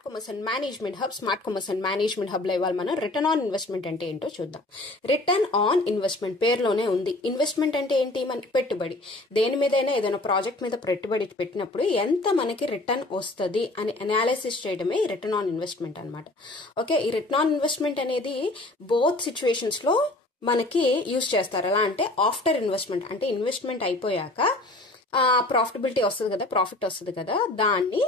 Smart commerce and management hub లో ఇవాళ మనం రిటర్న్ ఆన్ ఇన్వెస్ట్మెంట్ అంటే ఏంటో చూద్దాం. రిటర్న్ ఆన్ ఇన్వెస్ట్మెంట్ పేరులోనే ఉంది. ఇన్వెస్ట్మెంట్ అంటే ఏంటి? మనకి పెట్టుబడి. దేని మీదైనా ఏదైనా ప్రాజెక్ట్ మీద పెట్టుబడి పెట్టినప్పుడు ఎంత మనకి రిటర్న్ వస్తుంది అని అనాలిసిస్ చేయడమే రిటర్న్ ఆన్ ఇన్వెస్ట్మెంట్ అనమాట. ఓకే, ఈ రిటర్న్ ఆన్ ఇన్వెస్ట్మెంట్ అనేది బోత్ సిచ్యువేషన్స్ లో మనకి యూజ్ చేస్తారు. ఎలా అంటే ఆఫ్టర్ ఇన్వెస్ట్మెంట్, అంటే ఇన్వెస్ట్మెంట్ అయిపోయాక ప్రాఫిట్ వస్తుంది కదా, దాన్ని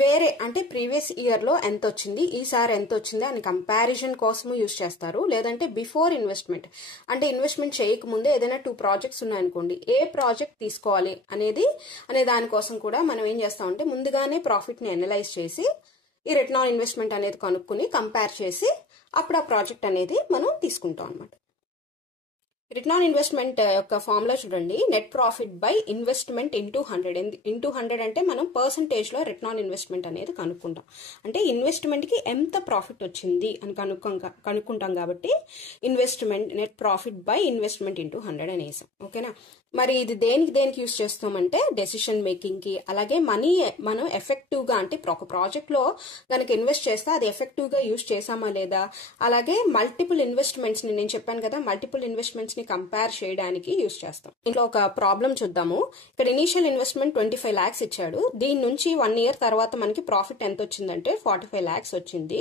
వేరే అంటే ప్రీవియస్ ఇయర్ లో ఎంత వచ్చింది, ఈసారి ఎంత వచ్చింది అని కంపారిజన్ కోసం యూజ్ చేస్తారు. లేదంటే బిఫోర్ ఇన్వెస్ట్మెంట్, అంటే ఇన్వెస్ట్మెంట్ చేయకముందే ఏదైనా 2 ప్రాజెక్ట్స్ ఉన్నాయనుకోండి, ఏ ప్రాజెక్ట్ తీసుకోవాలి అనే దానికోసం కూడా మనం ఏం చేస్తామంటే ముందుగానే ప్రాఫిట్ ని అనలైజ్ చేసి ఈ రిటర్న్ ఆన్ ఇన్వెస్ట్మెంట్ అనేది కనుక్కుని కంపేర్ చేసి అప్పుడు ఆ ప్రాజెక్ట్ అనేది మనం తీసుకుంటాం అనమాట. రిటర్న్ ఆన్ ఇన్వెస్ట్మెంట్ యొక్క ఫార్ములా చూడండి. Net profit by investment into 100 అంటే మనం పర్సంటేజ్ లో రిటర్న్ ఆన్ ఇన్వెస్ట్మెంట్ అనేది కనుక్కుంటాం. అంటే ఇన్వెస్ట్మెంట్ కి ఎంత ప్రాఫిట్ వచ్చింది అని కనుక్కుంటాం కాబట్టి net profit by investment into 100 అని వేసాం. ఓకేనా, మరి ఇది దేనికి యూజ్ చేస్తామంటే డెసిషన్ మేకింగ్ కి, అలాగే మనీ మనం ఎఫెక్టివ్ గా అంటే ఒక ప్రాజెక్ట్ లో కనుక ఇన్వెస్ట్ చేస్తే అది ఎఫెక్టివ్ గా యూజ్ చేసామా లేదా, అలాగే మల్టిపుల్ ఇన్వెస్ట్మెంట్స్ ని, నేను చెప్పాను కదా మల్టిపుల్ ఇన్వెస్ట్మెంట్స్ ని కంపేర్ చేయడానికి యూజ్ చేస్తాం. ఇంట్లో ఒక ప్రాబ్లం చూద్దాము. ఇక్కడ ఇనీషియల్ ఇన్వెస్ట్మెంట్ 25 lakhs ఇచ్చాడు. దీని నుంచి 1 year తర్వాత మనకి ప్రాఫిట్ ఎంత వచ్చిందంటే 45 lakhs వచ్చింది.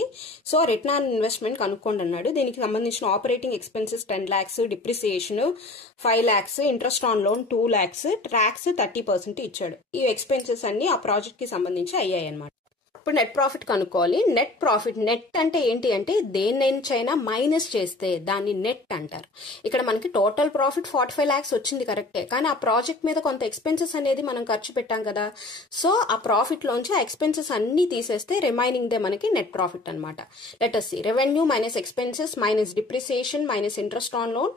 సో రిటర్న్ ఆన్ ఇన్వెస్ట్మెంట్ కనుక్కోండి అన్నాడు. దీనికి సంబంధించిన operating expenses 10 lakhs, depreciation 5 lakhs, interest on loan 2 lakhs, tax 30% ఇచ్చాడు. ఈ ఎక్స్పెన్సెస్ అన్ని ఆ ప్రాజెక్ట్ కి సంబంధించి అయ్యాయి అన్నమాట. ఇప్పుడు నెట్ ప్రాఫిట్ కనుక్కోవాలి. నెట్ అంటే ఏంటి అంటే దేన్నైనా మైనస్ చేస్తే దాన్ని నెట్ అంటారు. ఇక్కడ మనకి టోటల్ ప్రాఫిట్ 45 lakhs వచ్చింది కరెక్టే, కానీ ఆ ప్రాజెక్ట్ మీద కొంత ఎక్స్పెన్సెస్ అనేది మనం ఖర్చు పెట్టాం కదా. సో ఆ ప్రాఫిట్ లోంచి ఆ ఎక్స్పెన్సెస్ అన్ని తీసేస్తే రిమైనింగ్ దే మనకి నెట్ ప్రాఫిట్ అనమాట. Let us see, revenue minus expenses minus depreciation minus interest on loan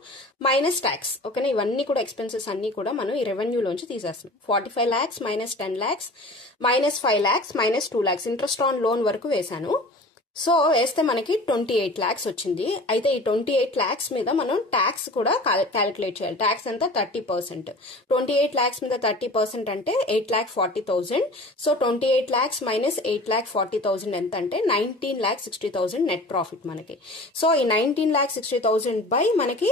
minus tax. ఓకేనా, ఇవన్నీ కూడా ఎక్స్పెన్సెస్ అన్ని కూడా మనం ఈ రెవెన్యూ లోంచి తీసేస్తాం. 45 lakhs minus 10 lakhs minus 5 lakhs minus 2 lakhs, interest on loan వరకు వేశాను. సో వేస్తే మనకి 28 lakhs వచ్చింది. అయితే ఈ 28 lakhs మీద మనం ట్యాక్స్ కూడా క్యాలిక్యులేట్ చేయాలి. ట్యాక్స్ ఎంత? 30%. 28 lakhs మీద 30% అంటే 8,40,000. సో 28 lakhs మైనస్ 8,40,000 ఎంత అంటే 19,60,000 నెట్ ప్రాఫిట్ మనకి. సో ఈ 19,60,000 బై మనకి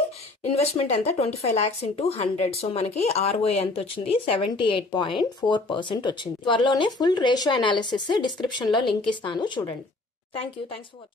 ఇన్వెస్ట్మెంట్ ఎంత? 25 lakhs ఇంటూ 100. సో మనకి ROI ఎంత వచ్చింది? 78.4% వచ్చింది. త్వరలోనే ఫుల్ రేషియో అనాలిసిస్ డిస్క్రిప్షన్ లో లింక్ ఇస్తాను, చూడండి. Thanks for watching.